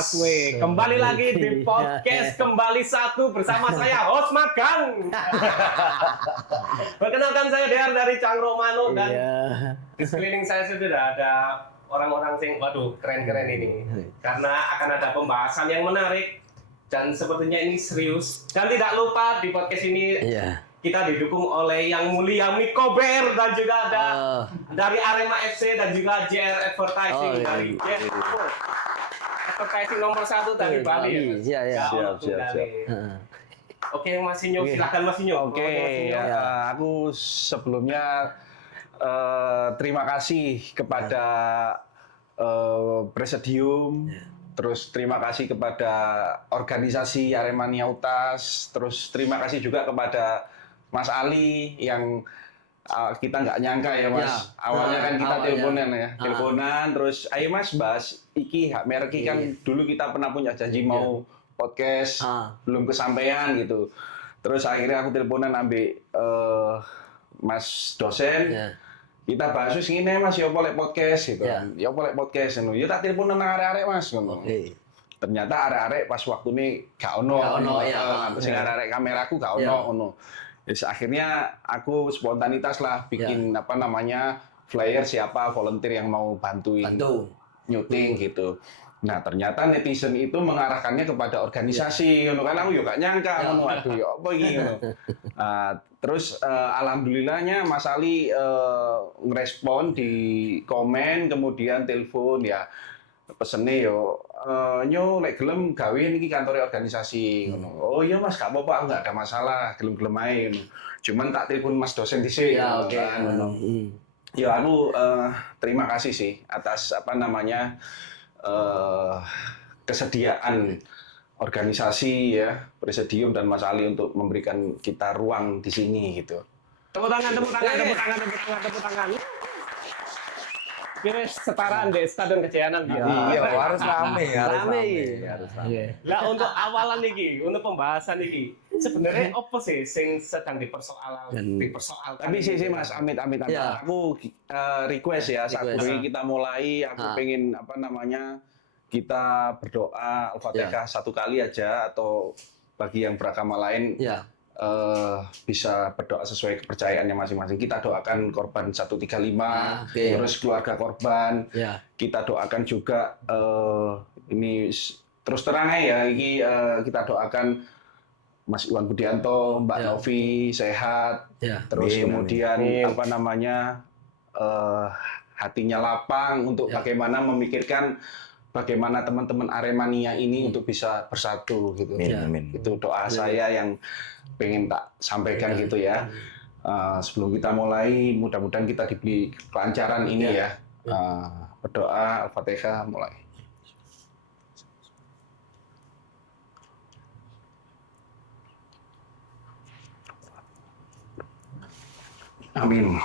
Mas We. Kembali lagi di podcast Kembali Satu bersama saya, host Magang. Perkenalkan saya Dean dari Cangro Manuk dan di sekeliling saya sudah ada orang-orang sing, waduh keren-keren ini. Karena akan ada pembahasan yang menarik dan sepertinya ini serius. Dan tidak lupa di podcast ini kita didukung oleh yang mulia Miko Bear dan juga ada dari Arema FC dan juga JR Advertising dari JR Advertising nomor 1 dari Bali. Siap. Oke, Mas Sinyo, silakan Mas Sinyo. Aku sebelumnya terima kasih kepada Presidium, terus terima kasih kepada organisasi Aremania Utas, terus terima kasih juga kepada Mas Ali yang kita nggak nyangka ya Mas. Awalnya kan kita teleponan terus ayo Mas bahas iki hak merek kan dulu kita pernah punya janji mau podcast belum kesampaian gitu. Terus akhirnya aku teleponan ambil Mas dosen. Kita bahas ini Mas ya boleh podcast gitu. Ya boleh podcast ngono. Ya tak teleponan arek-arek Mas ngono. Ternyata arek-arek pas waktu ini gak ono sing arek kameraku gak ono. Terus akhirnya aku spontanitas lah bikin flyer siapa volunteer yang mau bantuin nyuting gitu. Nah ternyata netizen itu mengarahkannya kepada organisasi, kan aku juga gak nyangka, waduh ya apa ini. Terus alhamdulillahnya Mas Ali ngerespon di komen, kemudian telepon ya pesene yo nyo lek gelem gawe niki kantore organisasi ngono. Oh iya Mas, gak apa-apa, enggak ada masalah, gelem-gelem ae ngono. Cuman tak telepon Mas dosen dhisik ngono. Ya aku terima kasih sih atas kesediaan organisasi ya, Presidium dan Mas Ali untuk memberikan kita ruang di sini gitu. Tepuk tangan. Kira setaraan deh stadion Kejayanan dia. Iya, harus rame. Lah untuk awalan niki, untuk pembahasan niki, sebenarnya apa sih sing sedang dipersoalkan? Tapi sih Mas, amit. Aku request ya saat kita mulai, aku pengen kita berdoa Al-Fatihah satu kali aja atau bagi yang beragama lain bisa berdoa sesuai kepercayaannya masing-masing. Kita doakan korban 135, terus keluarga korban. Kita doakan juga ini terus terang ya, ini kita doakan Mas Iwan Budianto, Mbak Novi sehat, terus kemudian hatinya lapang untuk bagaimana memikirkan bagaimana teman-teman Aremania ini untuk bisa bersatu gitu. Itu doa saya yang pengen tak sampaikan gitu ya. Sebelum kita mulai, mudah-mudahan kita diberi kelancaran ini ya. Berdoa Al-Fatihah mulai. Amin.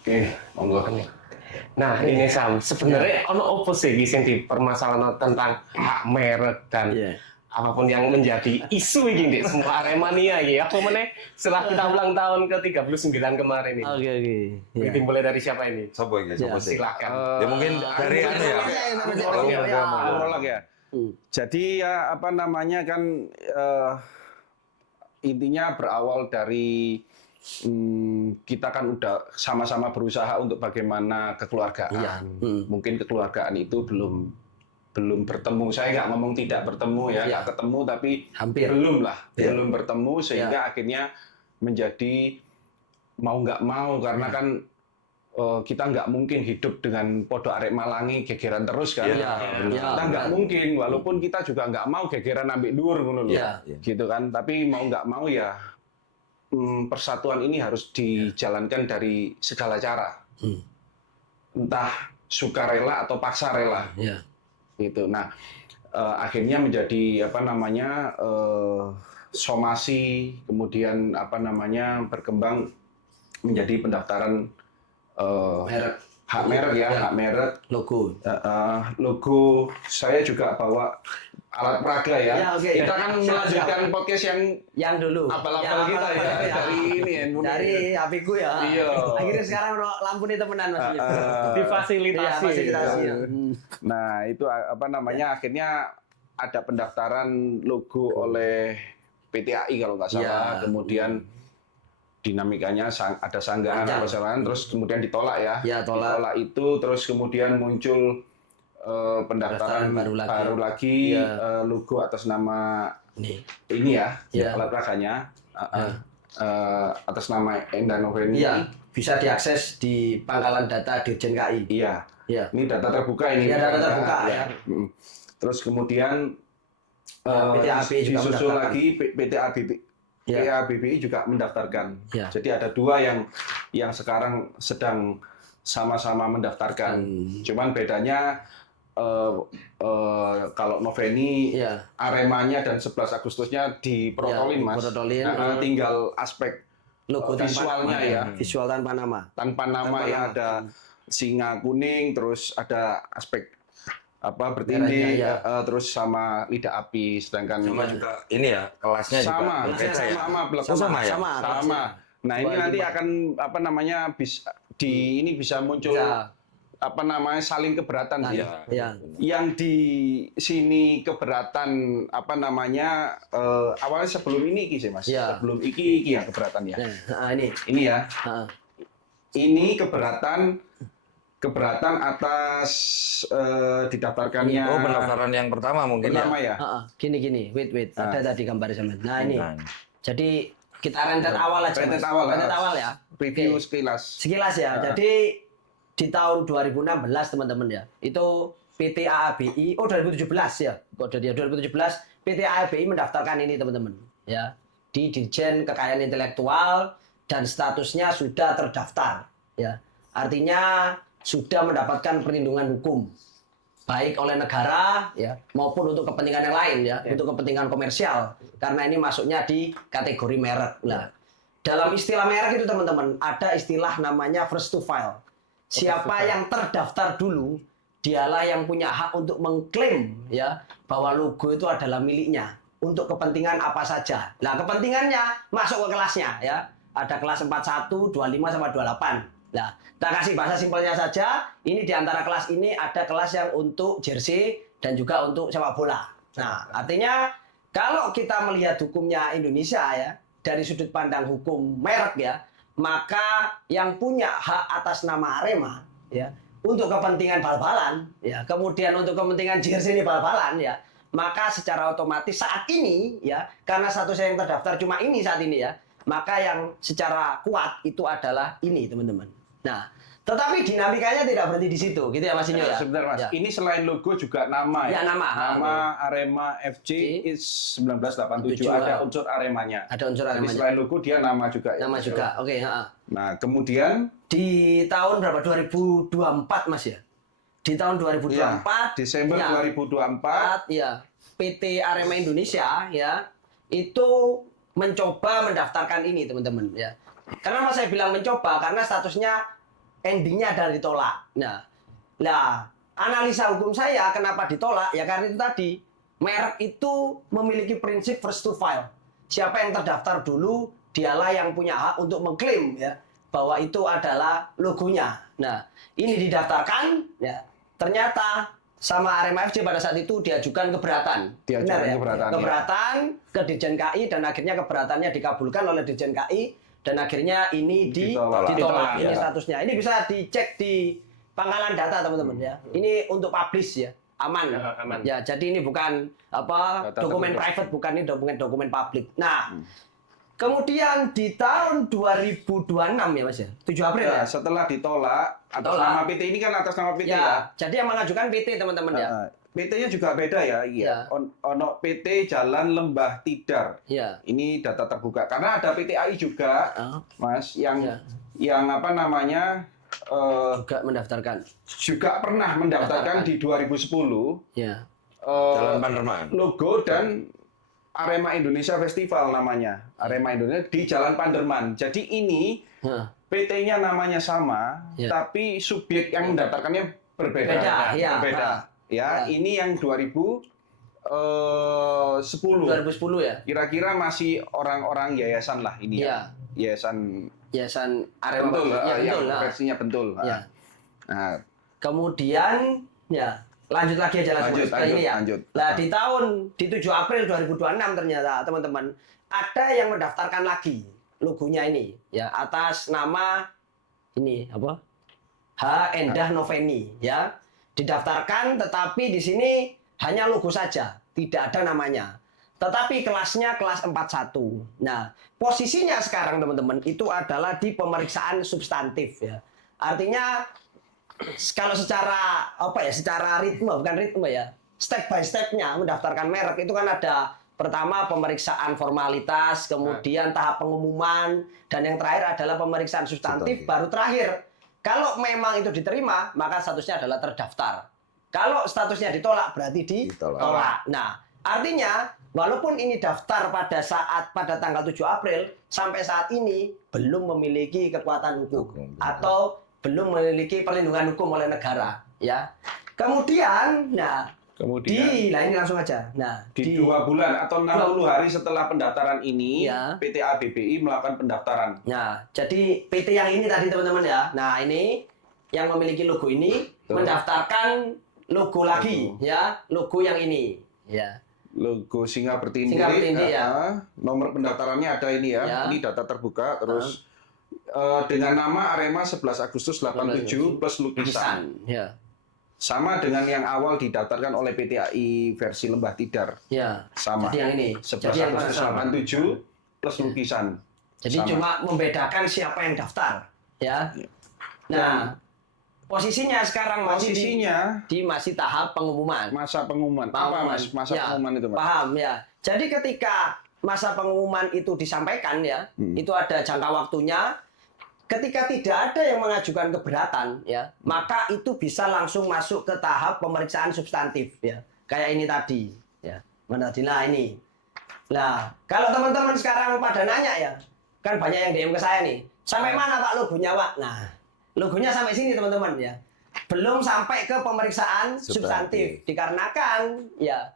Oke, monggo. Nah ini Sam, sebenarnya ono opo sih sing dipermasalahan tentang hak merek dan apapun yang menjadi isu ini di semua Aremania ini. Apa meneh setelah kita ulang tahun ke-39 kemarin ini. Oke. Ini mulai dari siapa ini? Sopo iki? Silakan. Ya mungkin dari Prolog ya. Jadi ya intinya berawal dari kita kan udah sama-sama berusaha untuk bagaimana kekeluargaan. Mungkin kekeluargaan itu belum bertemu. Saya nggak ngomong tidak bertemu ya, nggak ketemu tapi hampir belum bertemu sehingga akhirnya menjadi mau nggak mau karena kan kita nggak mungkin hidup dengan podo arek Malangi gegeran terus kan. Kita nggak mungkin, walaupun kita juga nggak mau gegeran ambek dhuwur ngono lho. Gitu kan. Tapi mau nggak mau ya persatuan ini harus dijalankan dari segala cara. Entah sukarela atau paksa rela. Gitu. Nah, akhirnya menjadi somasi, kemudian berkembang menjadi pendaftaran hak merek, logo. Saya juga bawa alat peraga ya. Kita kan melanjutkan podcast yang dulu. Apel-apel kita ya. Dari ini ya. Dari HP-ku ya. Iya. Akhirnya sekarang lampu nih temenan Mas. Difasilitasi. Fasilitasi. Nah, itu akhirnya ada pendaftaran logo oleh PTAI kalau nggak salah, Iya. kemudian dinamikanya ada sanggahan Lancar. apa salah, terus kemudian ditolak ya. Ya, tolak. Ditolak itu, terus kemudian muncul pendaftaran Pendaftaran baru lagi. baru lagi, Iya. logo atas nama Nih. ini ya, Iya. alat raganya, Ya. atas nama Enda Noveni. Iya, bisa diakses di pangkalan data Dirjen KI. Iya. Iya. Ini data terbuka ini. Iya, data terbuka, ya. Mm. Terus kemudian PT ABBI juga disusul mendaftarkan. lagi PT ABBI. Ya. PT ABBI juga mendaftarkan. Ya. Jadi ada dua yang sekarang sedang sama-sama mendaftarkan. Cuman bedanya kalau Noveni Iya. Aremanya dan 11 Agustusnya diprotolin, Ya, Mas. diprotolin. Nah, tinggal aspek Logo visualnya tanpa nama, ya. Visual tanpa nama. Tanpa nama Tanpa ya, nama. ada singa kuning, terus ada aspek Merahnya, bertindih, ya. terus sama lidah api, sedangkan Sama juga ini ya kelasnya sama juga berbeda ya. sama blok Sama ya? Sama. sama. Nah, ini 25. nanti akan ini bisa muncul Bisa. saling keberatan sih. Iya. Ya. Yang di sini keberatan awalnya sebelum ini iki sih, Mas. Iya. Sebelum iki ya keberatan ya. Nah, ini. Ini ya. Nah, Ini keberatan atas didaftarkannya Oh, pendaftaran yang pertama mungkin pertama ya. ya. Gini. Wait. Ada tadi gambar sama. Nah, ini. Nah, Jadi kita rentet awal aja, Rentet Mas. awal, Rentet awal ya. Review Oke. sekilas. Sekilas ya. Jadi di tahun 2016 teman-teman ya. Itu PT ABBI 2017 ya. Kok dari 2017 PT ABBI mendaftarkan ini teman-teman ya di Dirjen Kekayaan Intelektual dan statusnya sudah terdaftar ya. Artinya sudah mendapatkan perlindungan hukum baik oleh negara ya maupun untuk kepentingan yang lain ya, untuk kepentingan komersial karena ini masuknya di kategori merek. Nah, dalam istilah merek itu teman-teman ada istilah namanya first to file. Siapa yang terdaftar dulu, dialah yang punya hak untuk mengklaim ya bahwa logo itu adalah miliknya untuk kepentingan apa saja. Nah, kepentingannya masuk ke kelasnya ya. Ada kelas 41, 25 sama 28. Nah, kita kasih bahasa simpelnya saja. Ini di antara kelas ini ada kelas yang untuk jersey dan juga untuk sepak bola. Nah, artinya kalau kita melihat hukumnya Indonesia ya, dari sudut pandang hukum merek ya, maka yang punya hak atas nama Arema ya, untuk kepentingan bal-balan ya, kemudian untuk kepentingan jersey ini bal-balan ya, maka secara otomatis saat ini ya, karena statusnya yang terdaftar cuma ini saat ini ya, maka yang secara kuat itu adalah ini teman-teman. Nah, tetapi dinamikanya tidak berhenti di situ, gitu ya Mas Inyo ya. Sebentar Mas, Ya. ini selain logo juga nama Ya, ya. nama. Arema FC is 1987 ada unsur Aremanya. Ada unsur Jadi Aremanya. selain logo dia nama juga. ya. Nama juga. Oke, Nah, kemudian di tahun berapa? 2024 Mas ya. Di tahun 2024 Desember ya, 2024 ya, PT Arema Indonesia ya itu mencoba mendaftarkan ini teman-teman ya. Kenapa saya bilang mencoba? Karena statusnya endingnya adalah ditolak. Nah, analisa hukum saya kenapa ditolak? Ya karena itu tadi merek itu memiliki prinsip first to file. Siapa yang terdaftar dulu, dialah yang punya hak untuk mengklaim ya bahwa itu adalah logonya. Nah, ini didaftarkan ya. Ternyata sama Arema FC pada saat itu diajukan keberatan. Diajukan Benar ya? keberatan, ya. Keberatan ke Dirjen KI dan akhirnya keberatannya dikabulkan oleh Dirjen KI dan akhirnya ini ditolak. Ini ya. statusnya. Ini bisa dicek di pangkalan data teman-teman ya. Ini untuk publish ya. Aman. Ya, aman. Ya, jadi ini bukan apa Data dokumen tertutup. private, bukan ini dokumen publik. Nah, kemudian di tahun 2026 ya Mas ya. 7 April ya. ya, setelah ditolak atas Tolak. nama PT ini kan atas nama PT ya. Ya, jadi yang mengajukan PT teman-teman ya. PT-nya juga beda ya, iya. Ya. Ono PT Jalan Lembah Tidar. Ya. Ini data terbuka karena ada PTAI juga, Mas, yang Ya. apa namanya Juga mendaftarkan. juga pernah mendaftarkan di 2010 Ya. Jalan Panderman. logo dan Arema Indonesia Festival namanya. Arema Indonesia di Jalan Panderman. Jadi ini Hah. PT-nya namanya sama, Ya. tapi subjek yang mendaftarkannya berbeda. Beda, ya. Berbeda. Ya, Ya. ini yang 2010. 2010 ya. Kira-kira masih orang-orang yayasan lah ini Iya. ya. Yayasan Arema. Bentul, Ya, yang betul. Nah. versinya Bentul. Ya. Nah, Kemudian ya Lanjut lagi aja langsung Lanjut, ke lanjut, ini ya. lanjut. Lah di 7 April 2026 ternyata teman-teman ada yang mendaftarkan lagi logonya ini ya atas nama ini apa? H. Endah Noveni ya. Didaftarkan tetapi di sini hanya logo saja, tidak ada namanya. Tetapi kelasnya kelas 41. Nah, posisinya sekarang teman-teman itu adalah di pemeriksaan substantif ya. Artinya kalau secara apa ya, secara ritme bukan ritme ya, step by stepnya mendaftarkan merek itu kan ada pertama pemeriksaan formalitas, kemudian tahap pengumuman, dan yang terakhir adalah pemeriksaan substantif, baru terakhir. Kalau memang itu diterima, maka statusnya adalah terdaftar. Kalau statusnya ditolak, berarti ditolak. Nah, artinya walaupun ini daftar pada tanggal 7 April, sampai saat ini belum memiliki kekuatan hukum atau belum memiliki perlindungan hukum oleh negara, ya. Kemudian, ini langsung aja. Nah, di 2 bulan atau 60 hari setelah pendaftaran ini, ya. PT ABBI melakukan pendaftaran. Nah, jadi PT yang ini tadi teman-teman ya. Nah, ini yang memiliki logo ini mendaftarkan logo lagi, ya, logo yang ini, ya. Logo Singa Bertindih. Singa Bertindih, ya. Nomor pendaftarannya ada ini ya. Ya. Ini data terbuka terus dengan nama Arema 11 Agustus 87 plus lukisan. Ya. Sama dengan yang awal didaftarkan oleh PT AI versi Lembah Tidar. Ya. Sama. Jadi yang ini. 11 Jadi yang Agustus sama. 87 plus lukisan. Jadi Sama. cuma membedakan siapa yang daftar, ya. Nah, posisinya sekarang masih di masih tahap pengumuman. Masa pengumuman. Apa Mas? Masa Ya, pengumuman itu Mas? Paham ya. Jadi ketika masa pengumuman itu disampaikan ya, itu ada jangka waktunya. Ketika tidak ada yang mengajukan keberatan ya, maka itu bisa langsung masuk ke tahap pemeriksaan substantif ya. Kayak ini tadi ya. Mana ini. Nah, kalau teman-teman sekarang pada nanya ya, kan banyak yang DM ke saya nih. Sampai mana Pak logonya Pak? Nah, logonya sampai sini teman-teman ya. Belum sampai ke pemeriksaan substantif. Dikarenakan ya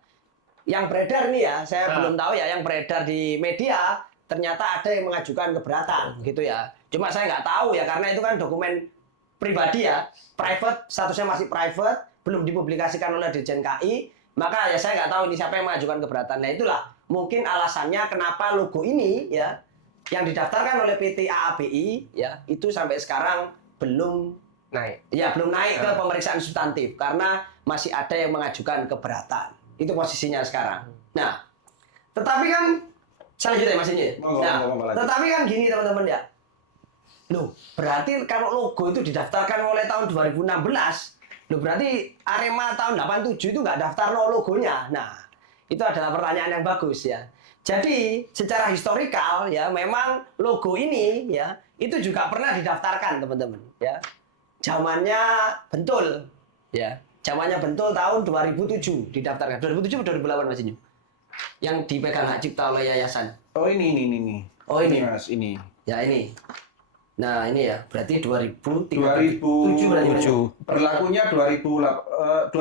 yang beredar nih ya, saya belum tahu ya yang beredar di media ternyata ada yang mengajukan keberatan gitu ya. Cuma saya nggak tahu ya karena itu kan dokumen pribadi ya, private, statusnya masih private, belum dipublikasikan oleh Dirjen KI, maka ya saya nggak tahu ini siapa yang mengajukan keberatan. Nah itulah mungkin alasannya kenapa logo ini ya yang didaftarkan oleh PT AABI ya itu sampai sekarang belum naik. Ya belum naik ke pemeriksaan substantif karena masih ada yang mengajukan keberatan. Itu posisinya sekarang. Nah, tetapi kan selanjutnya Mas Inye. Tetapi kan gini teman-teman ya. Loh, berarti kalau logo itu didaftarkan mulai tahun 2016, loh berarti Arema tahun 87 itu nggak daftar logonya. Nah, itu adalah pertanyaan yang bagus ya. Jadi, secara historikal ya, memang logo ini ya, itu juga pernah didaftarkan teman-teman ya. Zamannya Bentul ya. Zamannya Bentul tahun 2007 didaftarkan. 2007 atau 2008 Mas Inyo? Yang dipegang hak cipta oleh yayasan. Oh ini. Oh ini Mas, ini. Ya ini. Nah ini ya, berarti 2007 Berlakunya 2007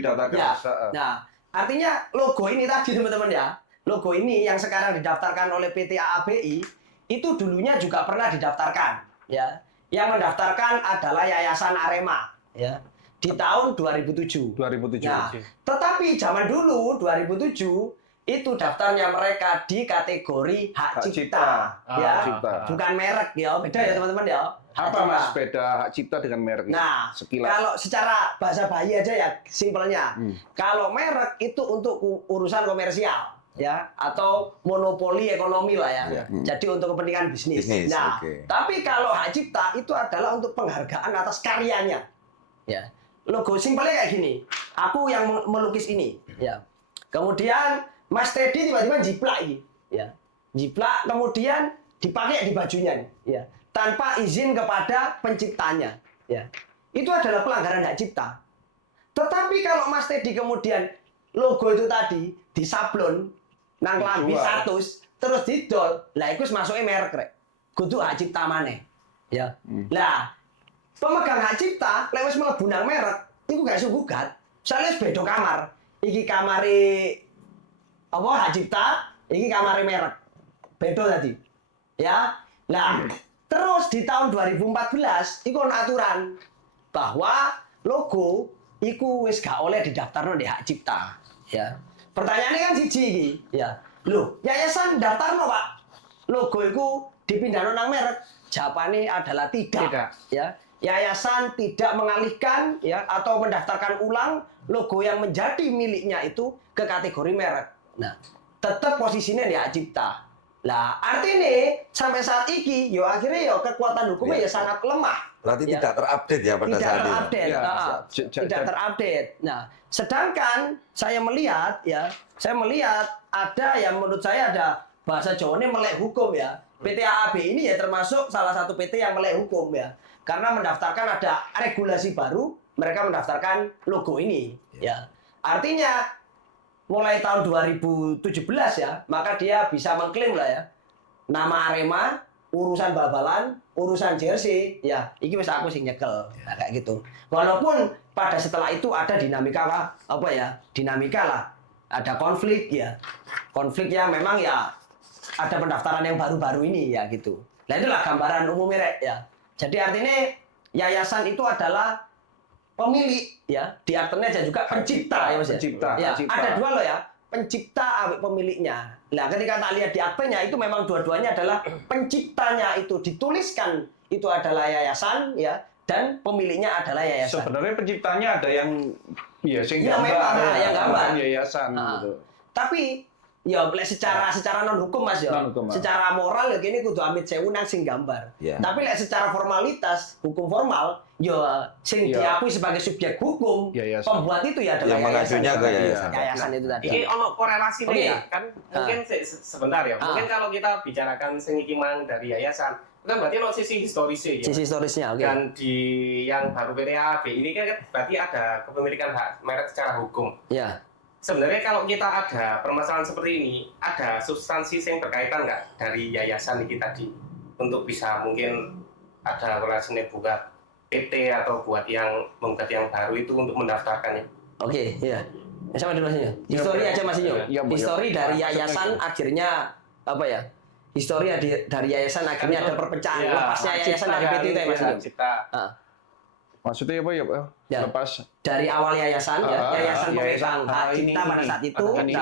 didaftarkan. Ya. Nah, artinya logo ini tadi teman-teman ya, logo ini yang sekarang didaftarkan oleh PT AABI itu dulunya juga pernah didaftarkan, ya. Yang mendaftarkan adalah Yayasan Arema, ya, di tahun 2007. 2007. Nah, tetapi zaman dulu 2007 itu daftarnya mereka di kategori hak cipta, ya, bukan merek ya, beda ya teman-teman ya. Apa Mas beda hak cipta dengan merek? Nah, sekilas. kalau secara bahasa bayi aja ya, simpelnya, kalau merek itu untuk urusan komersial, ya, atau monopoli ekonomi lah ya. Jadi untuk kepentingan bisnis. Nah, tapi kalau hak cipta itu adalah untuk penghargaan atas karyanya, ya. Logo simpelnya kayak gini, aku yang melukis ini, ya. Kemudian Mas Teddy tiba-tiba jiplak ini, ya. Jiplak kemudian dipakai di bajunya nih, ya. Tanpa izin kepada penciptanya, ya. Itu adalah pelanggaran hak cipta. Tetapi kalau Mas Teddy kemudian logo itu tadi disablon nang klambi 100 terus didol, lah iku masuknya merek rek. Kudu hak cipta maneh. Ya. Lah, pemegang hak cipta lek wis mlebu nang merek, iku gak iso gugat. Soale wis beda kamar. Iki kamare apa hak cipta, ini kamar merek. Beda tadi. Ya. Nah, terus di tahun 2014 itu ada aturan bahwa logo iku wis gak oleh didaftarno di hak cipta. Ya. Pertanyaannya kan siji iki, ya. Loh, yayasan daftarno, Pak. Logo iku dipindahno nang merek. Jawabannya adalah tidak. Tidak. Ya. Yayasan tidak mengalihkan ya atau mendaftarkan ulang logo yang menjadi miliknya itu ke kategori merek. Nah, tetap posisinya di hak cipta. Lah, artinya sampai saat ini, yo akhirnya yo kekuatan hukumnya ya sangat lemah. Berarti Ya. tidak terupdate ya pada Tidak saat itu. terupdate. Ya, Tidak terupdate. Nah, sedangkan saya melihat ada yang menurut saya ada bahasa Jawanya melek hukum ya. PT AAB ini ya termasuk salah satu PT yang melek hukum ya. Karena mendaftarkan ada regulasi baru, mereka mendaftarkan logo ini ya. Artinya mulai tahun 2017 ya, maka dia bisa mengklaim lah ya. Nama Arema, urusan bal-balan, urusan jersey, ya, ini wis aku sing nyekel, nah, kayak gitu. Walaupun pada setelah itu ada dinamika apa ya, dinamika lah, ada konflik ya, konflik yang memang ya ada pendaftaran yang baru-baru ini ya gitu. Nah itulah gambaran umumnya ya. Jadi artinya yayasan itu adalah pemilik ya, di artinya aja juga pencipta ya Mas ya. Pencipta, Ya, pencipta. ada dua loh ya, pencipta awet pemiliknya. Nah, ketika tak lihat di aktenya itu memang dua-duanya adalah penciptanya itu dituliskan itu adalah yayasan ya dan pemiliknya adalah yayasan. Sebenarnya penciptanya ada yang ya sing Ya, memang, yang gambar. yayasan Nah, gitu. Tapi ya lek secara non hukum Mas ya. Non-hukum, Mas. Secara moral ya kini kudu amit sewu nang sing gambar. Ya. Tapi lek secara formalitas, hukum formal ya sing Ya. diakui sebagai subjek hukum, Yayasan. pembuat itu ya adalah Yang mengajunya ke yayasan. yayasan. Yayasan itu tadi. Ini ono korelasi Oke. nih ya, kan mungkin sebentar ya. Mungkin Ah. kalau kita bicarakan sing iki mang dari yayasan, itu kan berarti ono sisi historisnya ya. Sisi historisnya, oke. Dan di yang baru PT AB ini kan berarti ada kepemilikan hak merek secara hukum. Ya. Sebenarnya kalau kita ada permasalahan seperti ini, ada substansi yang berkaitan nggak dari yayasan ini tadi untuk bisa mungkin ada relasinya buat PT atau buat yang membuat yang baru itu untuk mendaftarkannya. Oke, iya. Sama dulu Mas Inyo. Histori aja Mas Inyo. Ya, Bu, ya. Histori dari Maksudnya yayasan itu. akhirnya apa ya? Histori dari yayasan akhirnya ada perpecahan. Ya, Lepasnya yayasan dari PT itu ya Mas Inyo. Cipta. Ah. Maksudnya apa ya, Pak? Ya. Lepas Dari awal yayasan ya, yayasan yayasan, pemegang hak ini, cipta pada ini. saat itu Ini,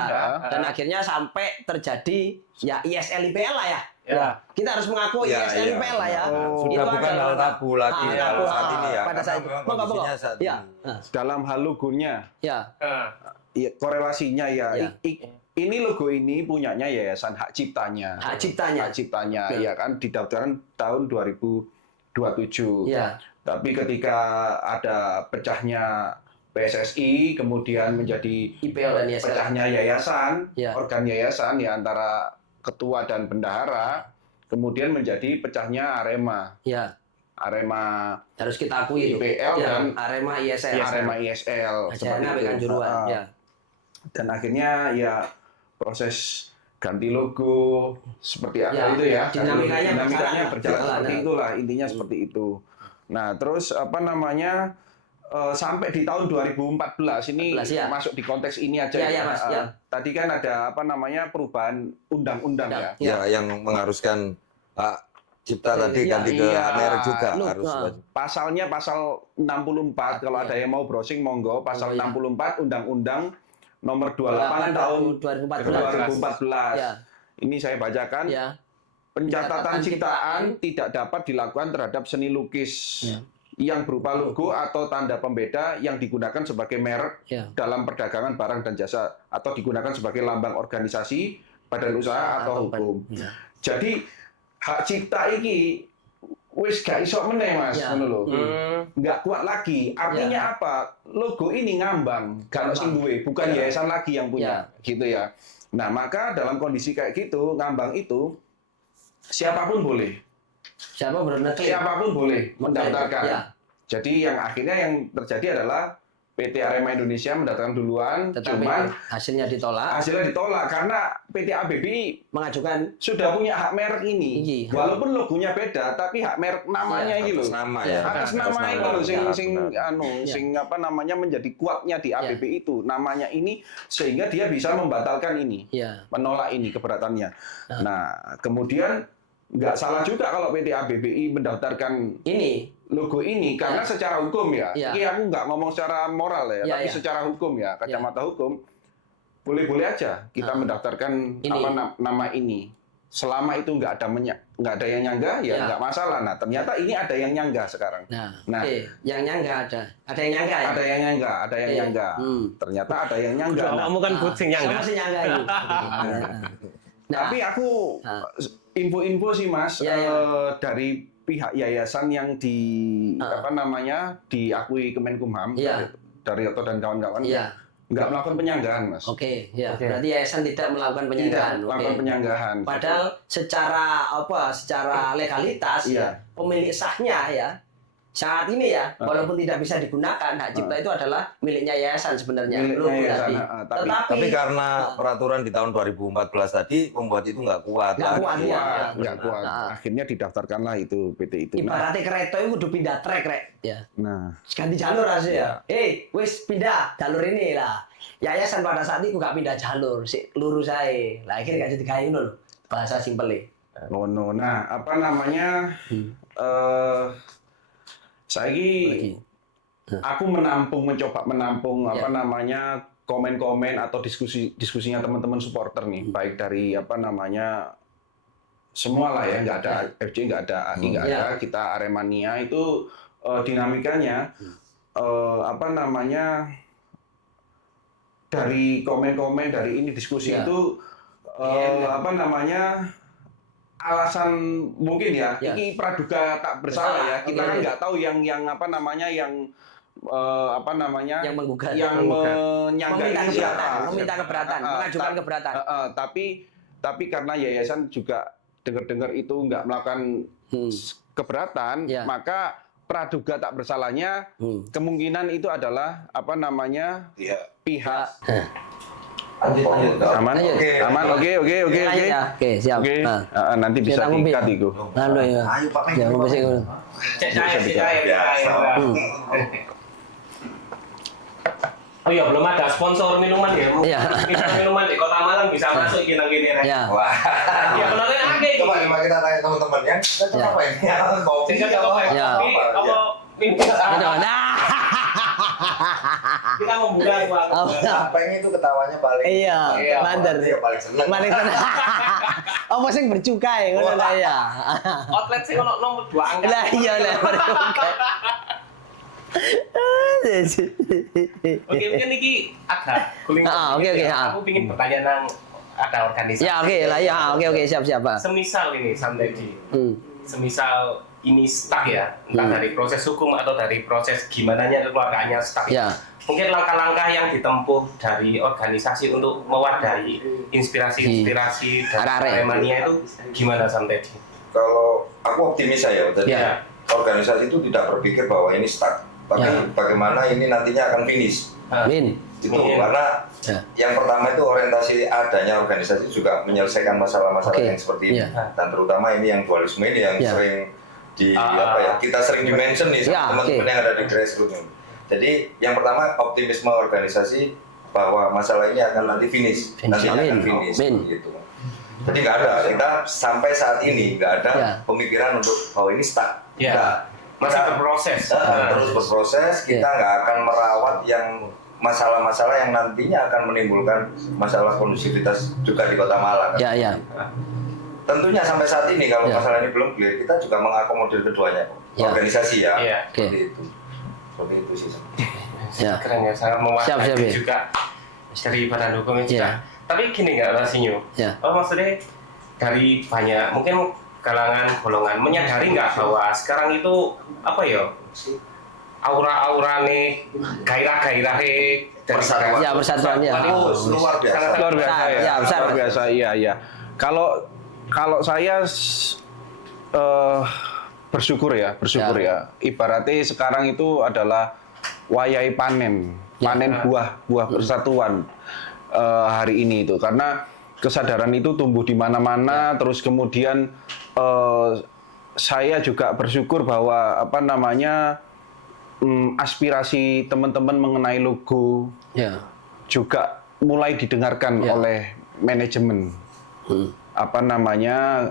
dan akhirnya sampai terjadi ya ISL IPL lah ya. Ya. Kita harus mengakui Ya, ISL ya. IPL lah ya. Oh. Sudah Itu bukan adalah- hal tabu lagi Ah, ya, tabu, saat ini ya. pada saat itu. Karena memang Monggo, kondisinya monggo. saat Ya. ini. dalam hal logonya, Ya. Nah, ya, korelasinya ya. Ya. Ini logo ini punyanya yayasan hak ciptanya. Hak ciptanya. Hak ciptanya, Ya. ya kan didaftarkan tahun 2027. Ya. Tapi ketika ada pecahnya PSSI, kemudian menjadi IPL dan ISL. pecahnya yayasan, Ya. organ yayasan ya antara ketua dan bendahara, kemudian menjadi pecahnya Arema. Ya. Arema Harus kita akui itu. IPL Ya, dan Arema ISL. Arema ISL. Ajana dengan juruan. Ah. Ya. Dan akhirnya ya proses ganti logo seperti apa Ya, itu ya. dinamikanya Dinamikanya berjalan. berjalan seperti Nah. itulah, intinya seperti itu. Nah, terus apa namanya sampai di tahun 2014 ini 14, ya. masuk di konteks ini aja Ya, ya, Mas, ya. Tadi kan ada apa namanya perubahan undang-undang Ya. ya. Ya, yang mengharuskan hak cipta tadi Iya, ganti ke iya. merek juga Lu, harus. Pasalnya pasal 64 kalau Ya. ada yang mau browsing monggo pasal Oh, ya. 64 Undang-Undang nomor 28 tahun 2014. 2014. Ya. Ini saya bacakan. Ya. Pencatatan Pencatatan ciptaan tidak dapat dilakukan terhadap seni lukis Ya. yang berupa logo atau tanda pembeda yang digunakan sebagai merek Ya. dalam perdagangan barang dan jasa atau digunakan sebagai lambang organisasi, badan usaha atau hukum. Ya. Jadi hak cipta iki wis gak iso meneh Mas, Ya. ngono lho. Nggak kuat lagi. Artinya Ya. apa? Logo ini ngambang, kalau sing duwe, bukan Ya. yayasan lagi yang punya, gitu ya. Nah, maka dalam kondisi kayak gitu, ngambang itu siapapun boleh. Siapa berneklaim? Siapapun boleh mendaftarkan. Ya. Jadi yang akhirnya yang terjadi adalah PT Arema Indonesia mendaftarkan duluan, Tetapi cuman hasilnya ditolak, hasilnya ditolak karena PT ABBI mengajukan sudah punya hak merek ini. Iya. Walaupun logonya beda, tapi hak merek namanya Iya, ini loh. Atas nama Ya. ya. Atas nama itu loh, sing Ya, sing benar. anu, Ya. sing apa namanya menjadi kuatnya di ABBI itu namanya ini sehingga dia bisa membatalkan ini, ya. menolak ini keberatannya. Nah. Nah, kemudian nggak salah juga kalau PT ABBI mendaftarkan Ini logo ini karena secara hukum ya. Ya. Ini aku nggak ngomong secara moral ya, Ya, tapi ya. secara hukum ya, kacamata hukum boleh-boleh aja kita mendaftarkan Ini. nama ini. Selama itu nggak ada yang nyanggah ya Ya. nggak masalah. Nah ternyata ini ada yang nyanggah sekarang. Nah, Nah. yang nyanggah ada yang nyanggah ya. Ada yang nyanggah, ada yang Iya. nyanggah. Ternyata ada yang nyanggah. Nah, Kamu kan kucing yang Sama enggak. si nyanggah ini. Nah, tapi aku Nah. info sih Mas Ya, ya. dari pihak yayasan yang diakui Kemenkumham Iya. dari Otto dan kawan-kawan iya. nggak melakukan penyanggahan Mas. Oke, ya. Oke. Berarti yayasan tidak melakukan penyanggahan. Tidak melakukan Oke. penyanggahan. Padahal secara legalitas Iya. ya, pemilik sahnya ya saat ini ya, walaupun tidak bisa digunakan, hak cipta itu adalah miliknya yayasan sebenarnya. Miliknya Logo yayasan, tadi. tapi- Tapi karena peraturan di tahun 2014 tadi membuat itu nggak kuat. Nggak kuat, lagi. ya. nggak kuat. Nah. Akhirnya didaftarkanlah itu PT itu. Nah, ibaratnya kereta itu udah pindah trek, rek. Ya. nah, Ganti jalur aja ya. Wis pindah jalur ini lah. Yayasan pada saat itu gak pindah jalur, si lurus aja. Lah akhirnya gak jadi kayak loh. Bahasa simpel. ngono. Nah, apa namanya? Saiki aku mencoba menampung Ya. apa namanya komen-komen atau diskusinya teman-teman supporter nih, baik dari apa namanya semua lah ya, nggak ada FC, nggak ada AI, nggak Ya. ada, kita Aremania itu dinamikanya apa namanya dari komen-komen dari ini diskusi Ya. itu apa namanya alasan mungkin ya, Ya. ini praduga tak bersalah ya. Kita Oke. kan nggak tahu yang apa namanya yang apa namanya Yang menggugat. yang menyangga Meminta ini siapa. keberatan, meminta keberatan, mengajukan keberatan. Tapi karena yayasan juga dengar-dengar itu nggak melakukan keberatan, Ya. maka praduga tak bersalahnya kemungkinan itu adalah apa namanya pihak Lanjut. aman, Lanjut. aman, oke. Lanjut ya. Oke, siap. Oke, Nah, nanti bisa kita ngombe. diikat itu. Lalu ya. Ayo pakai. Ya, ngombe sih, ngombe. Cek cair. Biasa. Oh iya, belum ada sponsor minuman ya. Iya. Minuman di Kota Malang bisa masuk gini-gini. Ya. Wah. Ya, benernya akeh iki. Coba kita tanya teman-teman ya. Cocok Ya. apa ini? Kopi Sehingga kita apa? Ya. kopi, apa minuman. Gitu. Nah. Kita membuka ruang. Sampainya itu ketawanya paling. Iya, mandar. Dia paling seneng. Paling seneng. Apa sing bercukai ngono ta ya. Outlet sih ono nomor 2 angka. Lah iya lah bercukai. Oke, mungkin iki agak guling. Oke. Aku pingin bertanya nang ada organisasi. Ya oke lah ya, oke siap. Pak. Semisal ini Samdedi. Hmm. Semisal ini stuck ya, entah dari proses hukum atau dari proses gimananya keluarganya stuck. Ya. Mungkin langkah-langkah yang ditempuh dari organisasi untuk mewadahi inspirasi-inspirasi dari Arek-arek. Aremania itu gimana Samdedi? Kalau aku optimis ya, jadi Ya. organisasi itu tidak berpikir bahwa ini stuck, tapi Ya. bagaimana ini nantinya akan finish. Min. Itu Mungkin. karena Ya. yang pertama itu orientasi adanya organisasi juga menyelesaikan masalah-masalah Oke. yang seperti ini, Ya. dan terutama ini yang dualisme ini yang Ya. sering kita sering di-mention nih sama Ya, teman-teman oke. yang ada di grassroots. Jadi yang pertama optimisme organisasi bahwa masalah ini akan nanti finish, nantinya Amin. akan finish Amin. gitu. Jadi nggak ada, kita sampai saat ini nggak ada Ya. pemikiran untuk bahwa ini stuck. Ya. Nggak. Masih Kita- berproses. terus berproses, kita nggak akan merawat yang masalah-masalah yang nantinya akan menimbulkan masalah kondusivitas juga di Kota Malang. Ya. Tentunya sampai saat ini kalau Ya. masalah ini belum clear, kita juga mengakomodir keduanya, Ya. organisasi ya, Iya. seperti itu. Seperti itu sih. Ya. Keren ya, sangat mewadahi Siap, ya. juga dari badan hukumnya juga. Ya. Tapi gini nggak Rasinyo? Ya. Oh maksudnya dari banyak mungkin kalangan golongan menyadari nggak bahwa sekarang itu apa ya aura-aura nih gairah-gairah Persatuan. Ya, persatuan, ya. Luar biasa. Sangat Luar biasa Besar, ya. ya, besar. Luar biasa, iya. Kalau saya bersyukur ya. Ibaratnya sekarang itu adalah wayai panen buah persatuan hari ini itu, karena kesadaran itu tumbuh di mana-mana. Terus kemudian saya juga bersyukur bahwa apa namanya aspirasi teman-teman mengenai logo Ya. juga mulai didengarkan Ya. oleh manajemen. Apa namanya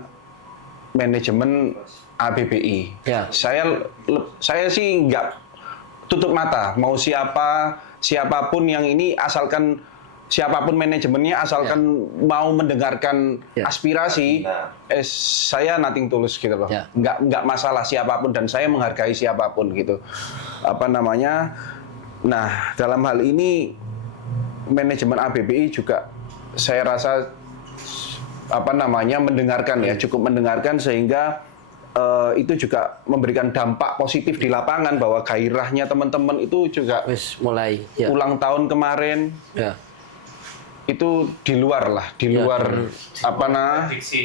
manajemen ABBI. Ya. Saya sih nggak tutup mata mau siapapun yang ini, asalkan siapapun manajemennya, asalkan mau mendengarkan Ya. aspirasi, saya nothing tulus gitu loh. Ya. Nggak masalah siapapun, dan saya menghargai siapapun gitu. Apa namanya? Nah, dalam hal ini manajemen ABBI juga saya rasa mendengarkan ya, cukup mendengarkan, sehingga itu juga memberikan dampak positif di lapangan, bahwa gairahnya teman-teman itu juga Wis mulai ya. ulang tahun kemarin Ya. itu di luar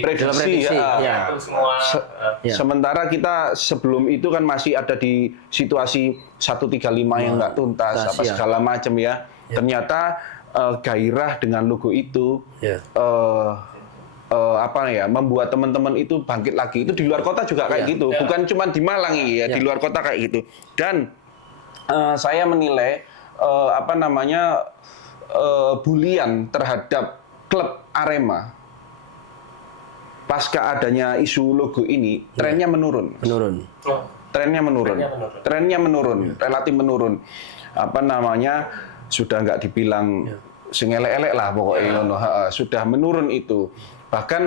prediksi ya. ya. Itu semua Ya. Sementara kita sebelum itu kan masih ada di situasi 135 yang nggak tuntas, tuntas, apa ya. segala macam ya. Ternyata gairah dengan logo itu Ya. membuat teman-teman itu bangkit lagi. Itu di luar kota juga kayak Ya. gitu, bukan cuma di Malang ya, di luar kota kayak gitu. Dan saya menilai bulian terhadap klub Arema pasca adanya isu logo ini, trennya menurun. Menurun. Trennya menurun, relatif menurun. Sudah nggak dibilang sing elek-elek lah pokoknya ngono. Sudah menurun itu. Bahkan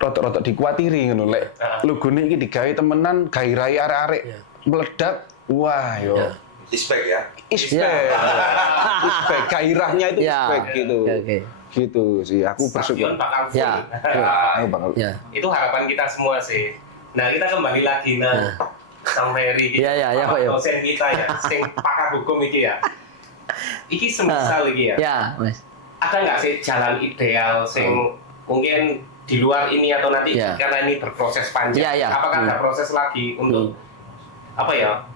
rotok-rotok dikuatiri ngono lek logone iki digawe temenan, gairahe arek-arek meledak. Wah, yo. Ispek ya. Ispek. Gairahnya itu Ya. ispek gitu. Oke. Gitu sih, aku bersyukur. stadion bakal full. Ya. Aku bakal. Ya. Itu harapan kita semua sih. Nah, kita kembali lagi Sang Ferry Iya, iya, iya, kok, ya. dosen kita ya, sing pakar hukum iki ya. Iki semisal iki ya. Ya, Mas. Ada nggak sih jalan ideal sing mungkin di luar ini, atau nanti Ya. karena ini berproses panjang, Ya, ya. apakah ada proses lagi untuk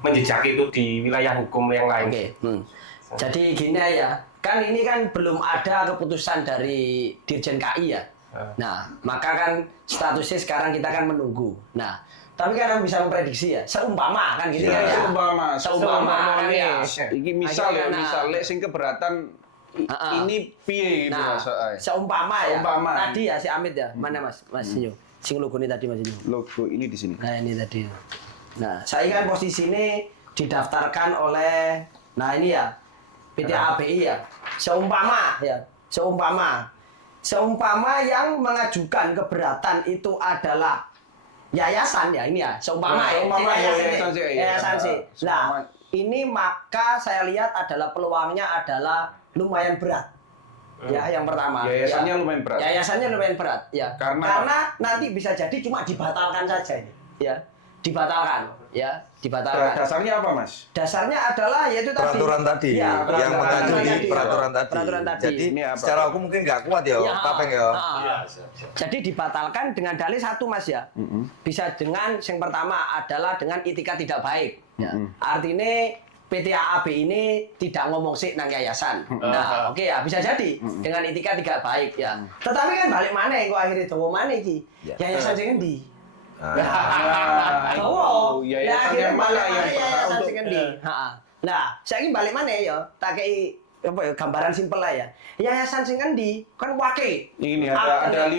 menjejaki itu di wilayah hukum yang lain? Oke. Jadi gini ya, kan ini kan belum ada keputusan dari Dirjen KI ya. Nah, maka kan statusnya sekarang kita kan menunggu. Nah, tapi kan bisa memprediksi ya, seumpama kan gitu kan ya. Seumpama kan ya. Iki misal ya, Akhirnya, misal lek sing keberatan ini piye gitu Nah, Mas. seumpama ya. Seumpama. Tadi ya si Amit ya, mana Mas? Mas Sinyo. Sing logo ini tadi Mas Sinyo. Logo ini di sini. Nah, ini tadi. Nah, saya kan posisi ini didaftarkan oleh, nah ini ya, PT ABI ya. Seumpama yang mengajukan keberatan itu adalah yayasan ya, ini ya, seumpama yayasan sih. Nah, ini maka saya lihat adalah peluangnya adalah lumayan berat. Ya, yang pertama. Yayasannya ya. lumayan berat. Yayasannya lumayan berat, ya. Karena nanti bisa jadi cuma dibatalkan saja ini, ya. Dibatalkan. Dasarnya apa, Mas? Dasarnya adalah yaitu tadi. Peraturan tadi Ya, yang mengacu di tadi. peraturan tadi. Peraturan tadi. Jadi Ini apa? secara hukum mungkin nggak kuat ya, Kapeng ya. Jadi dibatalkan dengan dalih satu Mas ya. Bisa dengan yang pertama adalah dengan itika tidak baik. Ya. Artinya PT AAB ini tidak ngomong sih nang yayasan. Nah, oke ya, bisa jadi dengan etika tidak baik ya. Tetapi kan balik mana kok akhirnya dawa mana iki? Yayasan sing endi? Oh, ya akhirnya balik mana yayasan sing endi? Heeh. Nah, saiki balik mana ya? Tak kei apa ya gambaran simpel lah ya. Yayasan sing endi? Kan wake. Ini ada 5.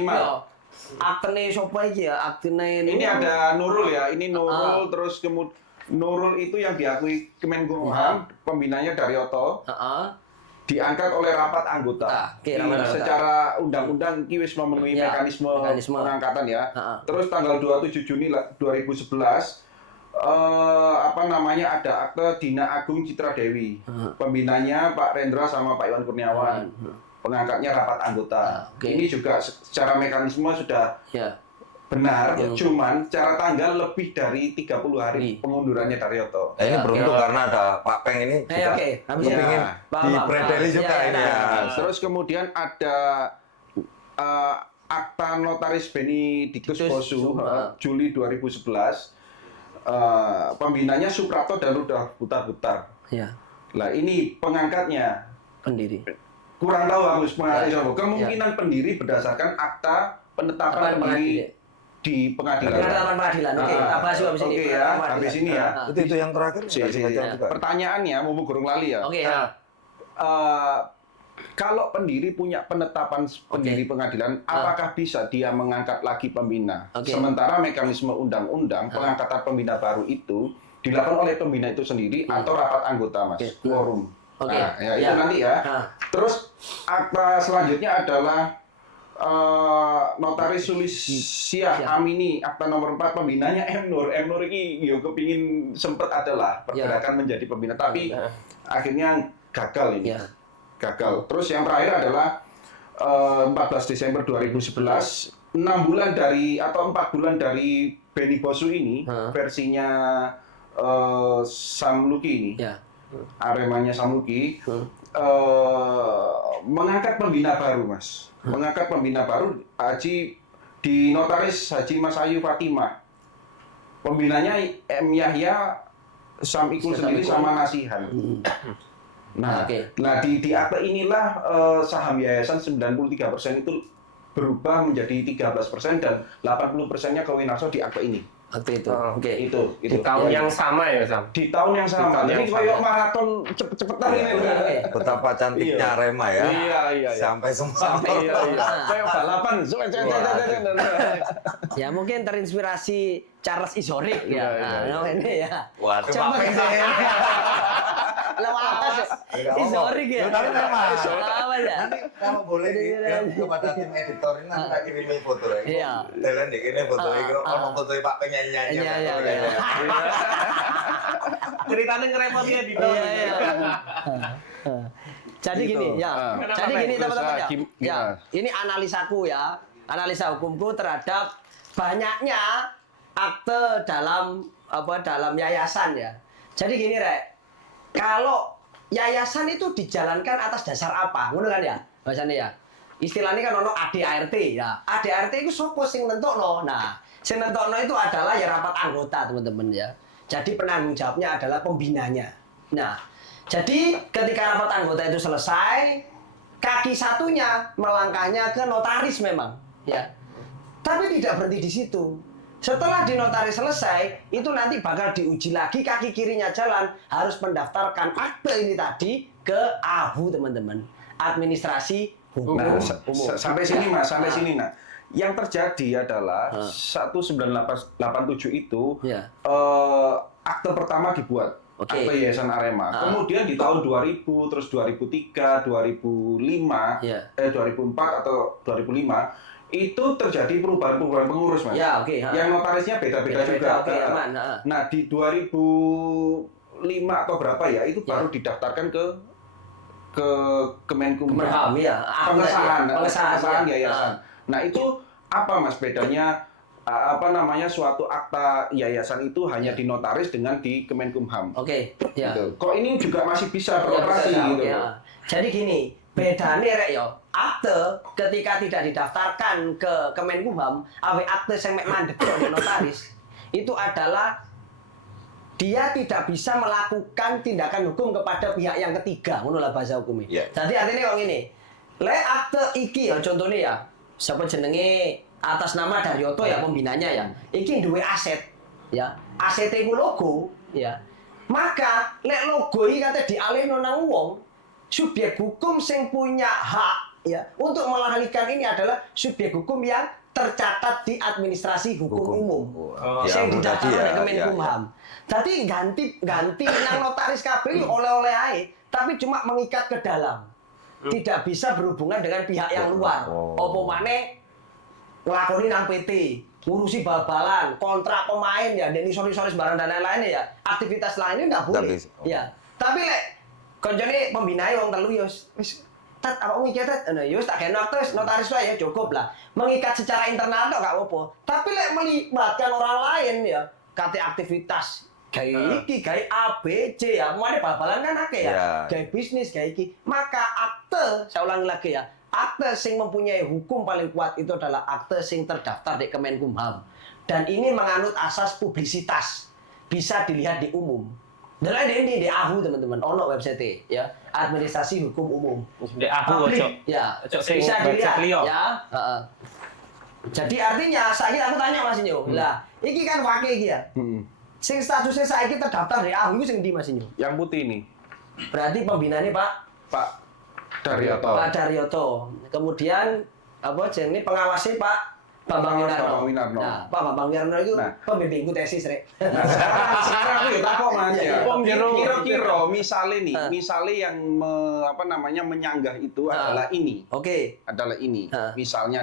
Aktene sapa iki ya? Aktene Ini ada Nurul ya. Ini Nurul, terus kemudian Nurul itu yang diakui Kemenkumham, pembinanya Daryoto, diangkat oleh rapat anggota. Secara undang-undang iki wis memenuhi mekanisme pengangkatan ya. Terus tanggal 27 Juni 2011 ada akte Dina Agung Citra Dewi. Pembinanya Pak Rendra sama Pak Iwan Kurniawan. Pengangkatnya rapat anggota. Ini juga secara mekanisme sudah benar, cuman cara tanggal lebih dari 30 hari pengundurannya Daryoto. Ini beruntung karena ada Pak Peng ini juga ingin dipredeli juga ini ya. Terus kemudian ada akta notaris Benedictus Posu Juli 2011. Pembinanya Suprapto dan Rudah Butar-Butar. Lah ini pengangkatnya pendiri. Kurang tahu harus pengangkatnya siapa. Kemungkinan pendiri berdasarkan akta penetapan pendiri di pengadilan. Oke, apa sih habis ini? Oke ya, habis ini ya. Itu yang terakhir. Pertanyaannya mau gurung lali ya. Oke ya. Kalau pendiri punya penetapan pendiri pengadilan, apakah bisa dia mengangkat lagi pembina? Sementara mekanisme undang-undang pengangkatan pembina baru itu dilakukan oleh pembina itu sendiri atau rapat anggota, Mas, quorum. Nah, ya, itu nanti ya. Terus akta selanjutnya adalah Notaris Sulisiah Amini, akta nomor 4 pembinanya M. Nur ini yo kepingin sempet adalah pergerakan menjadi pembina, tapi akhirnya gagal ini. Gagal. Terus yang terakhir adalah 14 Desember 2011, 4 bulan dari Benny Bosu ini, versinya Sam Luki ini, Aremanya Sam Luki, mengangkat pembina baru, Mas. Mengangkat pembina baru di Notaris Haji Mas Ayu Fatimah. Pembinanya M. Yahya, Sam Ikul sendiri sama Nasihan. Nah, di akte inilah saham yayasan 93% itu berubah menjadi 13% dan 80%-nya ke Winarso di akte ini. Akte itu. Itu. Di tahun yang sama ya, Sam? Di tahun yang sama. Jadi kayak maraton cepet-cepetan ini. Betapa cantiknya Arema ya. Iya. Sampai semua. Kayak balapan. Ya mungkin terinspirasi Charles Isorik ya. Ini ya. Waduh, Coba Pak Peng. Lepas Isorik ya. Tapi memang. Apa ya? Nanti kalau boleh kepada tim editor ini nanti tak kirimi foto ya. Iya. Jalan deh ini foto itu. Kalau foto Pak Peng nyanyi-nyanyi. Iya. Ceritanya ngerepotin editor. Iya. Jadi gini ya. Jadi gini teman-teman ya. Ya, ini analisaku ya. Analisa hukumku terhadap banyaknya akte dalam yayasan ya. Jadi gini, Rek. Kalau yayasan itu dijalankan atas dasar apa? Ngono kan ya? Bahasane ya. Istilahnya kan ono ADART ya. ADART itu sopo sing nentokno. Nah, sing nentokno itu adalah ya rapat anggota, teman-teman ya. Jadi penanggung jawabnya adalah pembinanya. Nah, jadi ketika rapat anggota itu selesai, kaki satunya melangkahnya ke notaris memang, ya. Tapi tidak berhenti di situ. Setelah di notaris selesai, itu nanti bakal diuji lagi kaki kirinya jalan, harus mendaftarkan akte ini tadi ke AHU, teman-teman. Administrasi Hukum Nah, Umum. sampai sini, Mas, sampai sini. Nah, yang terjadi adalah 1987 itu akte pertama dibuat. Akte Yayasan Arema. Kemudian di tahun 2000, terus 2003, 2005, 2004 atau 2005 itu terjadi perubahan pengurus, Mas. Yang notarisnya beda-beda juga. Nah, di 2005 atau berapa ya, itu baru didaftarkan ke Kemenkumham. Pengesahan yayasan. Nah, itu apa, Mas, bedanya suatu akta yayasan itu hanya di notaris dengan di Kemenkumham. Gitu. Kok ini juga masih bisa beroperasi gitu. Jadi gini, bedanya rek yo, akte ketika tidak didaftarkan ke Kemenkumham, awe akte sing mek mandek di notaris, itu adalah dia tidak bisa melakukan tindakan hukum kepada pihak yang ketiga, ngono lah bahasa hukumnya. Jadi artinya kok ngene. Lek akte iki ya contohnya ya, siapa jenenge atas nama Daryoto ya pembinanya ya. Iki duwe aset ya. Aset iku logo ya. Maka lek logo iki kate dialihno nang wong, subjek hukum sing punya hak ya untuk mengalihkan ini adalah subjek hukum yang tercatat di administrasi hukum umum. Sing didaftarkan oleh Kemenkumham. Dadi ganti nang notaris kabeh oleh-oleh ae, tapi cuma mengikat ke dalam. Tidak bisa berhubungan dengan pihak yang luar. Apa maneh nglakoni nang PT, ngurusi bal-balan, kontrak pemain ya, dan isoris-isoris barang dan lain-lain ya. Aktivitas lainnya enggak boleh. Ya. Tapi lek koncone pembinae wong telu ya wis tat awakmu iki tat ya wis tak kena notaris wae ya cukup lah. Mengikat secara internal tok gak apa-apa. Tapi lek melibatkan orang lain ya, kate aktivitas kayak iki, kayak A, B, C ya, kemarin bal-balan kan akeh ya, kayak bisnis, kayak iki. Maka akte, saya ulangi lagi ya, akte sing mempunyai hukum paling kuat itu adalah akte sing terdaftar di Kemenkumham. Dan ini menganut asas publisitas, bisa dilihat di umum. Dan ini di AHU teman-teman, ono website ya, Administrasi Hukum Umum. Di AHU ya, bisa dilihat ya. Jadi artinya, saya aku tanya Mas Inyo, lah, iki kan wakil iki ya. Sing statusnya saiki terdaftar di AHU sing ndi Mas Inyo? Yang putih ini. Berarti pembinanya Pak Daryoto. Pak Daryoto. Kemudian apa jenenge pengawasnya Pak Bambang Winarno. Nah, Pak Bambang Winarno itu pembimbingku tesis, Rek. Nah, sekarang aku ya takut Mas. Iya, Kira-kira misalnya yang menyanggah itu adalah ini. Oke. Adalah ini. Misalnya.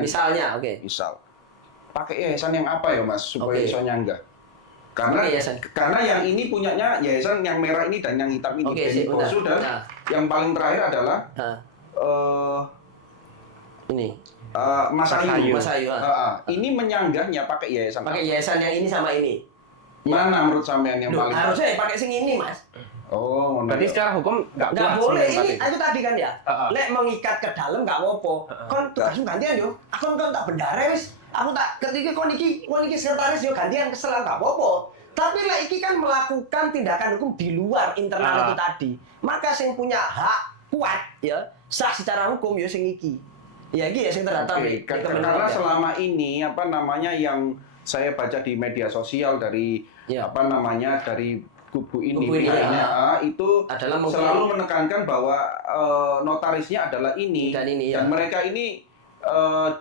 Oke. Misal. Pakai yayasan yang apa ya Mas supaya Oke. iso nyanggah? Karena yang ini punyanya yayasan yang merah ini dan yang hitam ini. Oke, Beni benar. Bosu dan Nah. yang paling terakhir adalah Ini. Mas Ayu. Mas Ayu. Ini menyanggahnya pakai yayasan. Pakai yayasan yang ini sama ini. Mana menurut sampean yang paling? Harusnya pakai sing ini, Mas. Oh, Berarti secara hukum nggak Nggak kuat boleh sebenarnya ini. Aku tadi kan ya. Lek mengikat ke dalam nggak apa-apa. Kon tugasmu gantian yo. Aku kan tak bendara wis. Aku tak ketika kon iki sekretaris yo gantian kesel nggak apa-apa. Tapi lek iki kan melakukan tindakan hukum di luar internal itu tadi. Maka sing punya hak kuat ya sah secara hukum yo sing iki. Ya iki ya sing terdaftar di Karena Kementerian. selama ini yang saya baca di media sosial dari dari kubu ini Kubu ini, itu adalah selalu menekankan bahwa notarisnya adalah ini Dan ini, dan mereka ini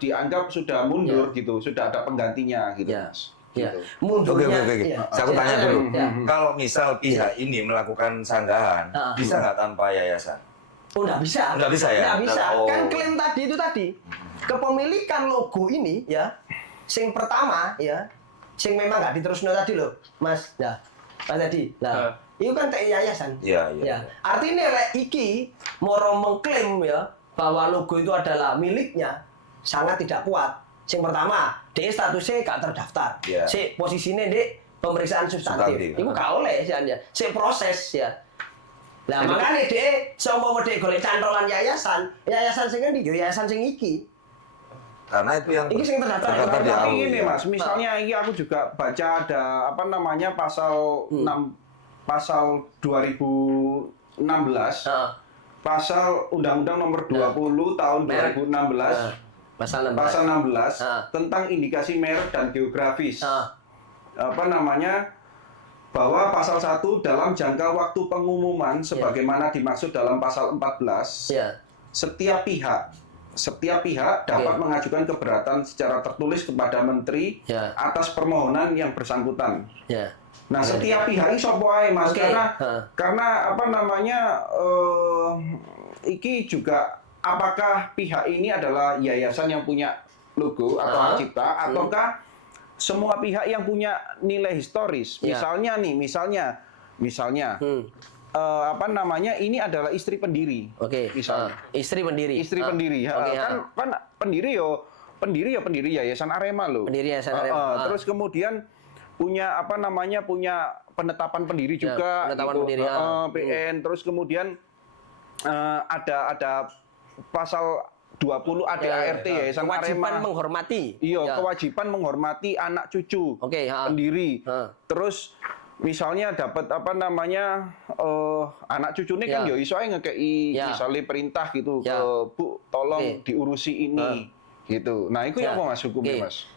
dianggap sudah mundur gitu, sudah ada penggantinya gitu. Ya. Mas. Ya. Gitu. Mundurnya. Oke. Ya. Saya tanya dulu. Ya. Kalau misal pihak ini melakukan sanggahan, bisa nggak tanpa yayasan? Oh, nggak bisa. Nggak bisa ya? Nggak bisa. Oh. Kan klaim tadi itu tadi. Kepemilikan logo ini ya, sing pertama ya, sing memang nggak diterusno tadi loh, Mas. Ya, Mas tadi. Nah, itu kan TI yayasan. Iya. Ya. Artinya lek iki moro mengklaim ya bahwa logo itu adalah miliknya sangat tidak kuat. Sing pertama, dia statusnya gak terdaftar. Iya. Si posisinya di pemeriksaan substantif. Substantif. Itu gak oleh sih ya. Si proses ya. Nah, makanya dia seumpama dia golek cantolan yayasan sing endi? Yayasan sing iki. Karena itu yang Iki sing terdaftar di Tapi awal. ini Mas, misalnya ini aku juga baca ada pasal 6 pasal 2016 pasal Undang-Undang Nomor 20 tahun 2016 Pasal 16. pasal 16 tentang indikasi merek dan geografis. Bahwa pasal 1 dalam jangka waktu pengumuman sebagaimana dimaksud dalam pasal 14, Ya. setiap pihak dapat mengajukan keberatan secara tertulis kepada menteri Ya. atas permohonan yang bersangkutan. Ya. Nah, setiap pihak ini sopo ae, Mas, Oke. karena iki juga apakah pihak ini adalah yayasan yang punya logo atau hak cipta ataukah semua pihak yang punya nilai historis? Ya. Misalnya ini adalah istri pendiri. Oke. Misalnya. Istri pendiri. Istri pendiri. Oke, Kan pendiri yayasan Arema loh. Pendiri yayasan Arema. Terus kemudian punya penetapan pendiri juga penetapan gitu. pendiri, PN. Terus kemudian ada pasal 20 ADART yayasan kewajiban Arema. menghormati. Iya, kewajiban menghormati anak cucu Oke, pendiri. Terus misalnya dapat anak cucunya kan yo iso ae ngekei misalnya perintah gitu ke Bu tolong diurusi ini gitu. Nah, itu ya apa Mas hukumnya Mas?